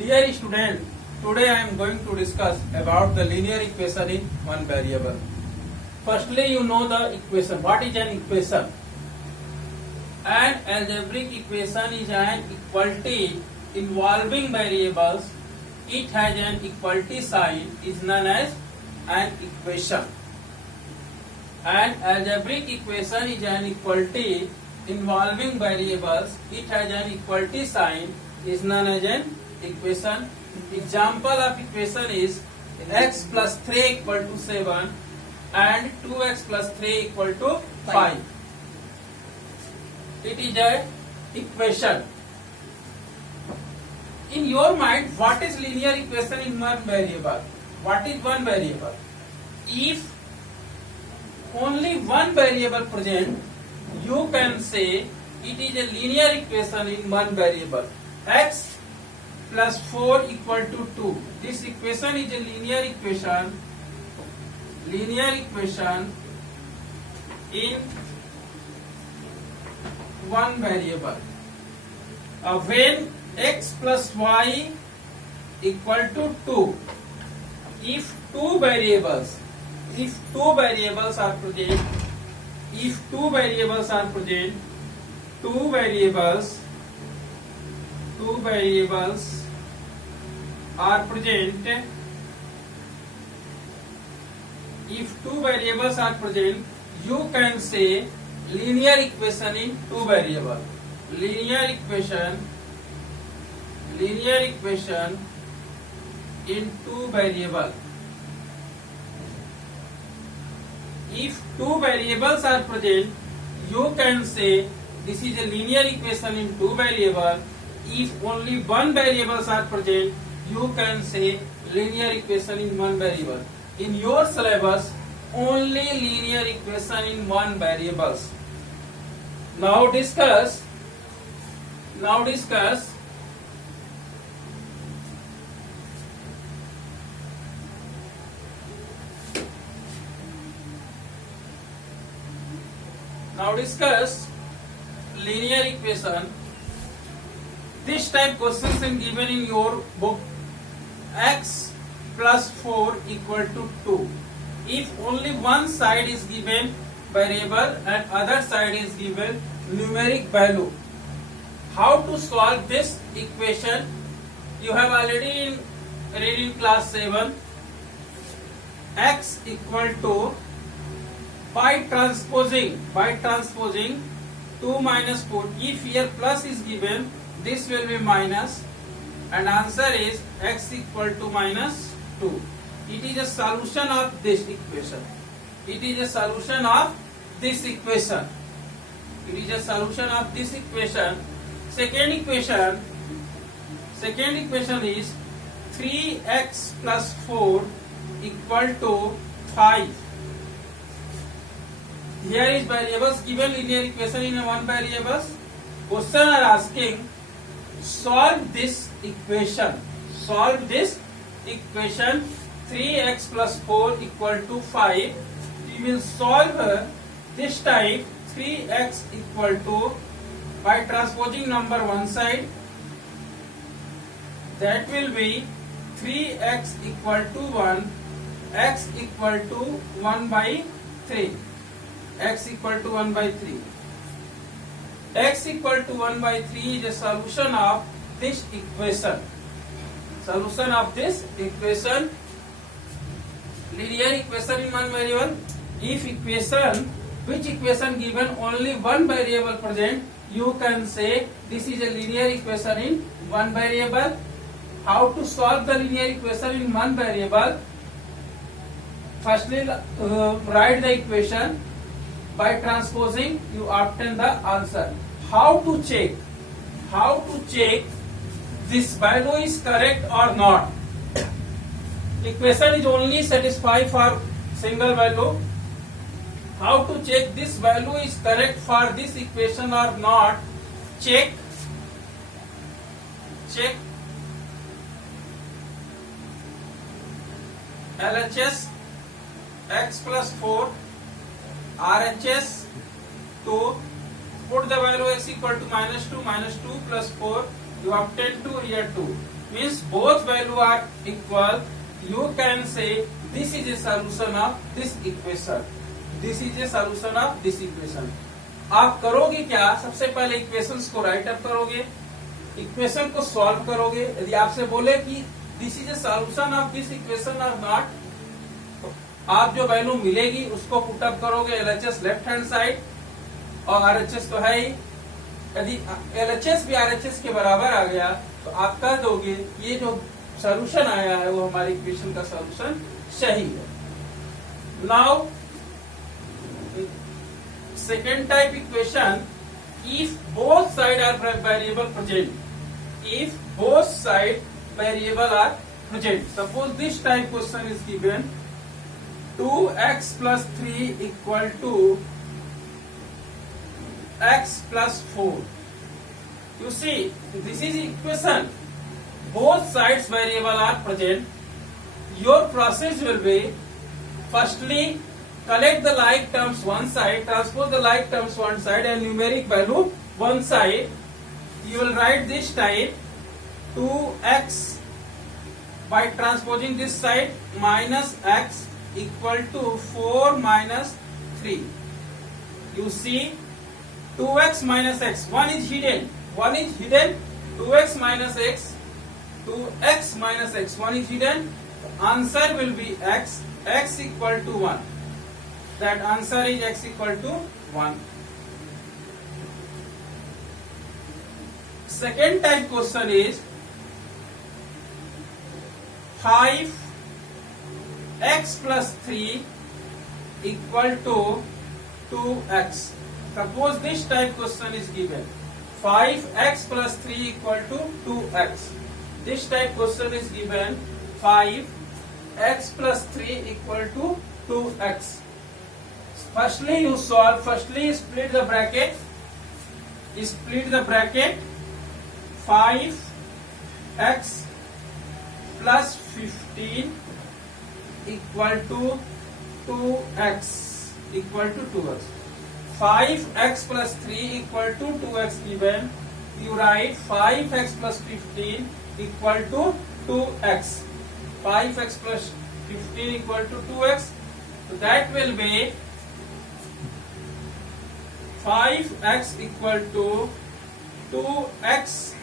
Dear student, today I am going to discuss about the linear equation in one variable. Firstly, you know the equation. What is an equation? An algebraic equation is an equality involving variables. It has an equality sign, is known as an equation. An algebraic equation is an equality involving variables. It has an equality sign, is known as an equation. Example of equation is x plus 3 equal to 7 and 2x plus 3 equal to 5. It is an equation. In your mind, what is linear equation in one variable? What is one variable? If only one variable present, you can say it is a linear equation in one variable. X plus 4 equal to 2. This equation is a linear equation in one variable. When x plus y equal to 2, if two variables are present, two variables are present, if two variables are present, you can say linear equation in two variables. Linear equation in two variables. If two variables are present, you can say this is a linear equation in two variables. If only one variables are present, you can say linear equation in one variable. In your syllabus, only linear equation in one variables. Now discuss linear equation. This type questions is given in your book. X plus 4 equal to 2. If only one side is given variable and other side is given numeric value. How to solve this equation? You have already read in class 7. X equal to, by transposing 2 minus 4. If here plus is given, this will be minus, and answer is x equal to minus 2. It is a solution of this equation. Second equation is 3x plus 4 equal to 5. Here is variables given linear equation in one variables. Question are asking, solve this equation. 3x plus 4 equal to 5. We will solve this type. 3x equal to, by transposing number one side, that will be 3x equal to 1, x equal to 1 by 3. X equal to 1 by 3. X equal to 1 by 3 is a solution of this equation. Linear equation in one variable. If which equation given only one variable present, you can say this is a linear equation in one variable. How to solve the linear equation in one variable? Firstly, write the equation. By transposing, you obtain the answer. How to check this value is correct or not? Equation is only satisfied for single value. How to check this value is correct for this equation or not? Check LHS x plus 4, RHS 2, put the value x equal to -2 plus 4, you obtain 2, here 2. means both value are equal, you can say this is a solution of this equation. This is a solution of this equation. आप करोगे क्या, सबसे पहले equations को right up करोगे, equation को solve करोगे. यदि आपसे बोले कि this is a solution of this equation और नॉट, तो आप जो वैल्यू मिलेगी उसको पुट अप करोगे एलएचएस लेफ्ट हैंड साइड, और आरएचएस तो है ही. यदि एलएचएस भी आरएचएस के बराबर आ गया तो आप कह दोगे ये जो सॉल्यूशन आया है वो हमारी इक्वेशन का सॉल्यूशन सही है. Now second type equation, if both side are variable present, if both side variable are present, suppose this type question is given 2x plus 3 equal to x plus 4. You see, this is equation, both sides variable are present. Your process will be, firstly collect the like terms one side, transpose the like terms one side and numeric value one side. You will write this type 2x by transposing this side minus x equal to 4 minus 3. You see 2x minus x, one is hidden, 2x minus x, 2x minus x, one is hidden. Answer will be x equal to 1. That answer is x equal to 1. Second type question is 5x plus 3 equal to 2x. Suppose this type question is given 5x plus 3 equal to 2x. This type question is given 5x plus 3 equal to 2x. Firstly you solve, firstly split the bracket 5x plus 15 equal to 2x equal to 2x. 5x plus 3 equal to 2x given, you write 5x plus 15 equal to 2x. 5x plus 15 equal to 2x, so that will be 5x equal to 2x,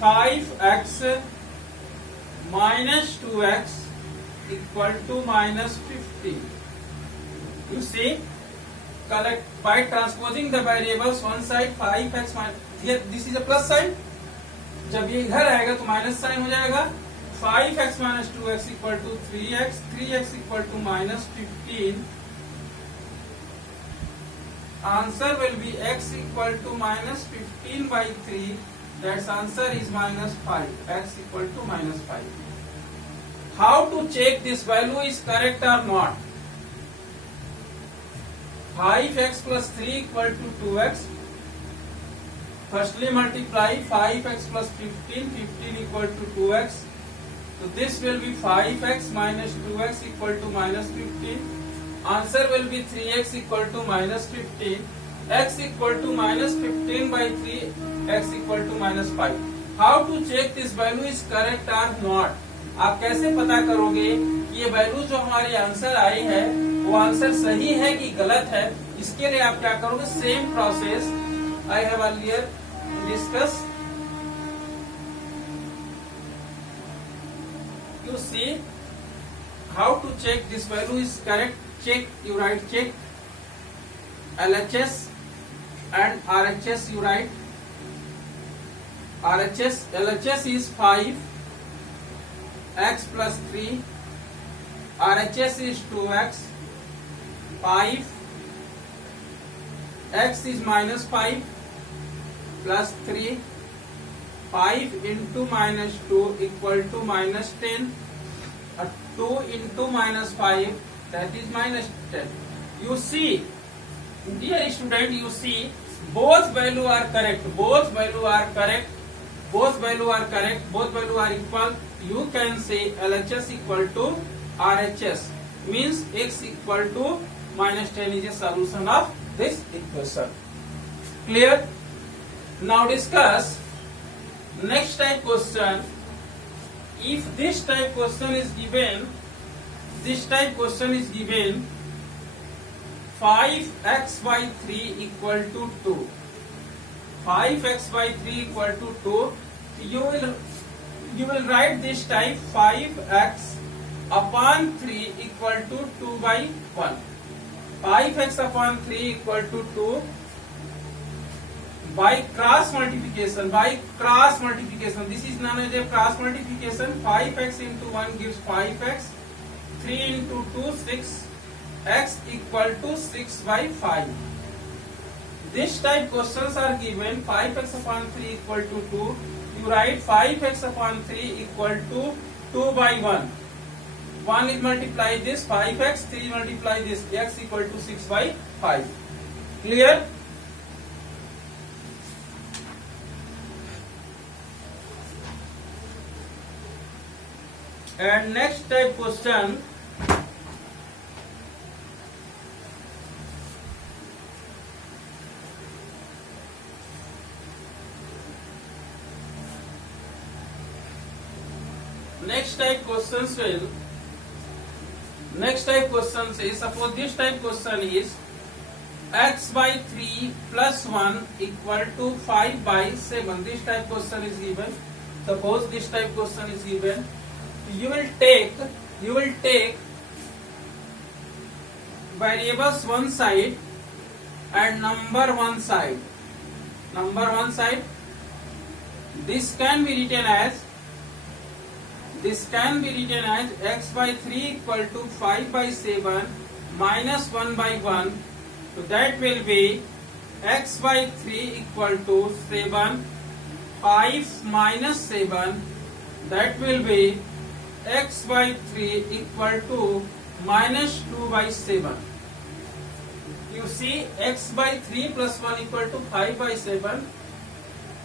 5x minus 2x equal to minus 15. You see, collect by transposing the variables one side 5x minus, here this is a plus sign, जब ये इधर आएगा तो minus sign हो जाएगा. 5x minus 2x equal to 3x, 3x equal to minus 15. Answer will be x equal to minus 15 by 3. That's answer is minus 5. X equal to minus 5. How to check this value is correct or not? 5x plus 3 equal to 2x. Firstly multiply 5x plus 15, 15 equal to 2x. So this will be 5x minus 2x equal to minus 15. Answer will be 3x equal to minus 15. X equal to minus 15 by 3, x equal to minus 5. How to check this value is correct or not? आप कैसे पता करोगे कि ये value जो हमारी answer I है वो आंसर सही है कि गलत है? इसके लिए आप क्या करोगे, same process I have earlier discuss. You see how to check this value is correct. Check, you write check LHS and RHS. You write RHS, LHS is 5 x plus 3, RHS is 2x, 5 x is minus 5 plus 3, 5 into minus 2 equal to minus 10, 2 into minus 5 that is minus 10. You see, dear student, you see both value are correct, both value are correct, both value are correct, both value are equal. You can say LHS equal to RHS, means x equal to minus 10 is a solution of this equation. Clear? Now discuss Next type question. If this type question is given, 5x by 3 equal to 2. 5x by 3 equal to 2. You will write this type 5x upon 3 equal to 2 by 1. 5x upon 3 equal to 2 by cross multiplication. This is known as a cross multiplication. 5x into 1 gives 5x. 3 into 2 6. X equal to 6 by 5. This type questions are given 5x upon 3 equal to 2. You write 5x upon 3 equal to 2 by 1. 1 is multiply this 5x, 3 multiply this x equal to 6 by 5. Clear? And next type question. Next type questions is, suppose this type question is x by 3 plus 1 equal to 5 by 7. This type question is given. Suppose this type question is given. You will take variables one side and number one side. This can be written as x by 3 equal to 5 by 7 minus 1 by 1. So that will be x by 3 equal to 7, 5 minus 7. That will be x by 3 equal to minus 2 by 7. You see, x by 3 plus 1 equal to 5 by 7.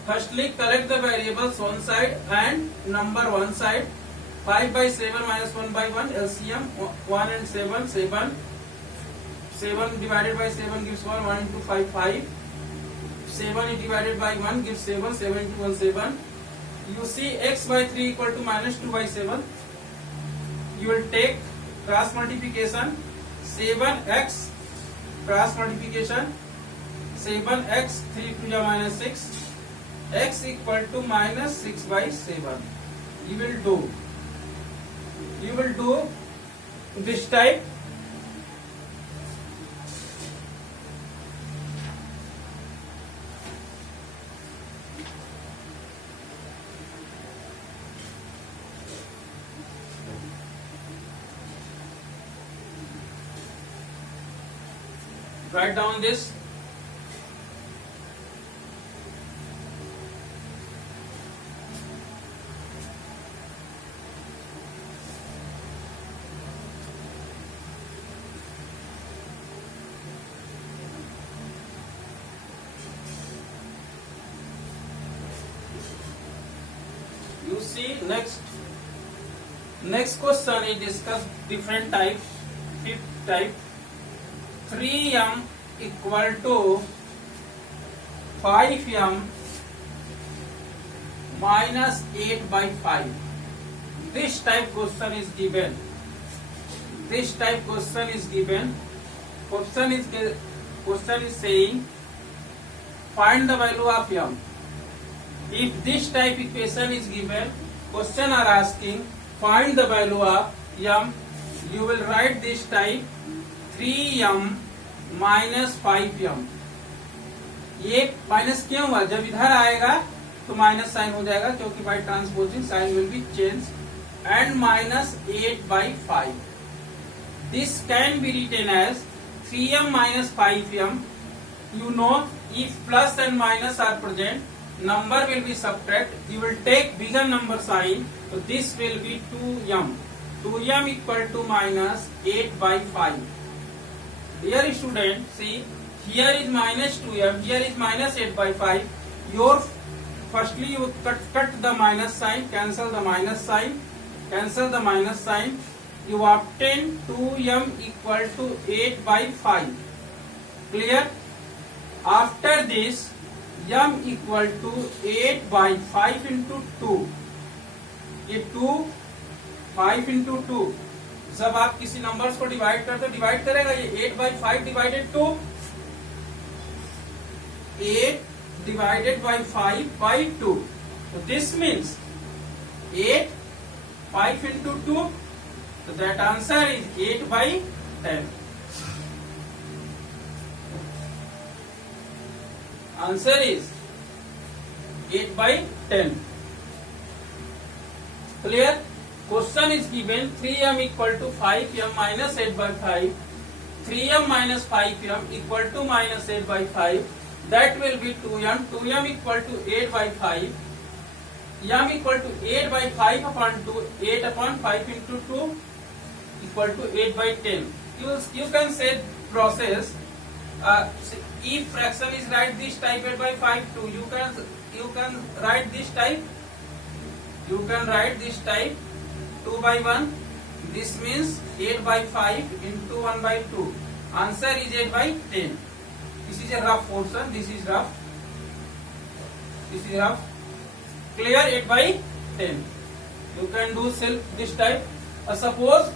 Firstly, collect the variables one side and number one side. 5 by 7 minus 1 by 1, LCM 1 and 7. 7 divided by 7 gives 1. 1 into 5, 5. 7 is divided by 1 gives 7. 7 into 1, 7. You see, x by 3 equal to minus 2 by 7. You will take cross multiplication. 7x cross multiplication. 7x 3 to the minus 6. X equal to minus 6 by 7. You will do this type. Write down this. You see, next question is discuss different types. Fifth type, 3m equal to 5m minus 8 by 5. This type question is given. Question is saying find the value of m. If this type equation is given, question are asking find the value of m. You will write this type 3m minus 5m. ये minus क्यों हुआ? जब इधर आएगा तो minus sign हो जाएगा, क्योंकि by transposing sign will be change. And minus 8 by 5. This can be written as 3m minus 5m. You know, if plus and minus are present, number will be subtract. You will take bigger number sign, so this will be 2m. 2m equal to minus 8 by 5. Dear student, see, here is minus 2m, here is minus 8 by 5. Firstly you cut the minus sign, cancel the minus sign. You obtain 2m equal to 8 by 5. Clear? After this, m equal to 8/5 into 2, ये 2 5 into 2, जब आप किसी numbers को divide करते हो divide करेगा ये 8/5 divided to 8 divided by 5 by 2. So this means 8 5 into 2. So that answer is 8/10. Answer is 8/10. Clear? Question is given 3m equal to 5m minus 8/5. 3m minus 5m equal to minus 8/5. That will be 2m. 2m equal to 8/5. m equal to 8/5 upon 2. 8 upon 5 into 2 equal to 8/10. You can say process. If fraction is write this type 8/5 too. You can write this type. You can write this type 2/1. This means 8/5 into 1/2. Answer is 8/10. This is a rough portion. This is rough. This is rough. Clear? 8/10. You can do self this type. Suppose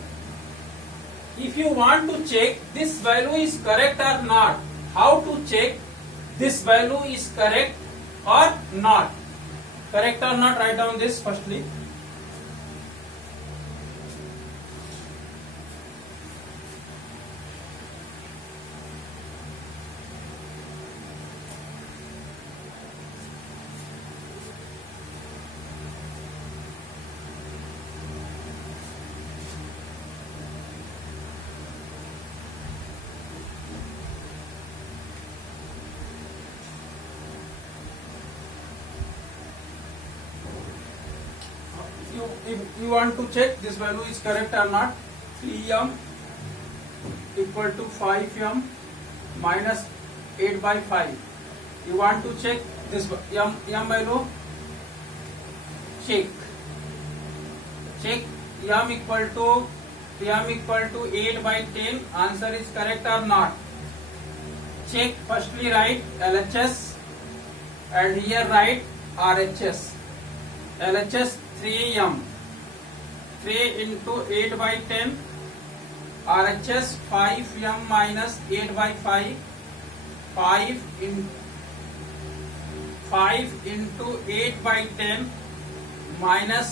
if you want to check this value is correct or not, how to check this value is correct or not? Correct or not? Write down this firstly. If you want to check this value is correct or not, 3m equal to 5m minus 8/5. You want to check this m value. Check m equal to 8/10. Answer is correct or not. Check firstly write LHS and here write RHS. LHS 3m. 3 into 8/10. RHS 5m minus 8/5. 5 into 8/10 minus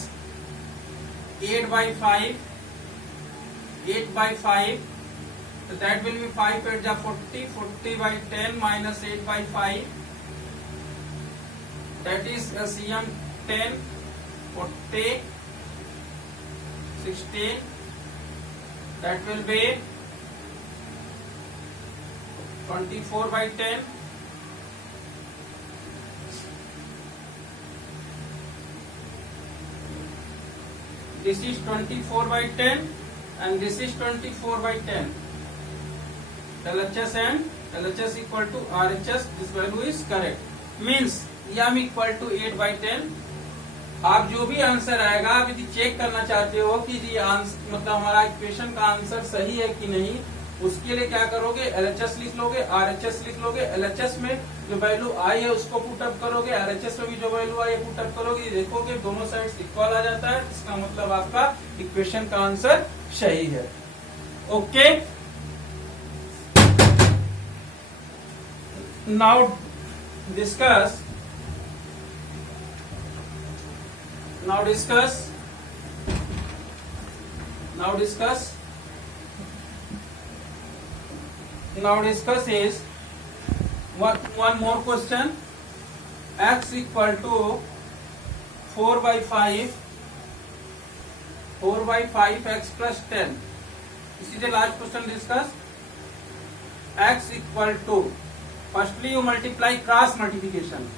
8/5. 8/5. So that will be 5 8 40. 40/10 minus 8/5. That is LCM 10. 40 16. That will be 24/10. This is 24/10 and this is 24/10. LHS and LHS equal to RHS. This value is correct. Means m equal to 8/10. आप जो भी answer आएगा आप यदि check करना चाहते हो कि जी मतलब हमारा इक्वेशन का आंसर सही है कि नहीं, उसके लिए क्या करोगे, एलएचएस लिख लोगे, आरएचएस लिख लोगे। एलएचएस में जो वैल्यू आई है उसको पुटअप करोगे, आरएचएस में भी जो वैल्यू आई है पुटअप करोगे, देखोगे दोनों साइड इक्वल आ जाता है, इसका मतलब आपका इक्वेशन का आंसर सही है। Okay, now discuss Now discuss is one more question. X equal to 4/5 x plus 10. This is the last question discuss. X equal to, firstly you multiply cross multiplication.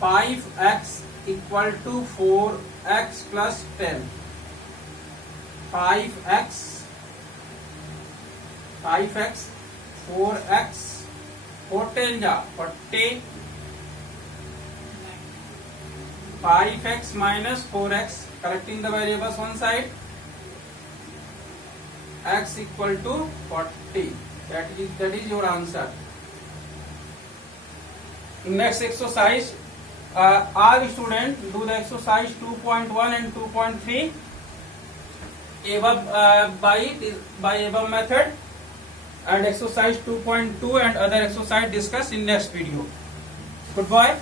5x equal to 4x plus 10. 5x 4x 4 10 जा 40. 5x minus 4x, correcting the variables one side. X equal to 40. That is your answer. next exercise. All students do the exercise 2.1 and 2.3 above by above method, and exercise 2.2 and other exercise discussed in next video. Goodbye.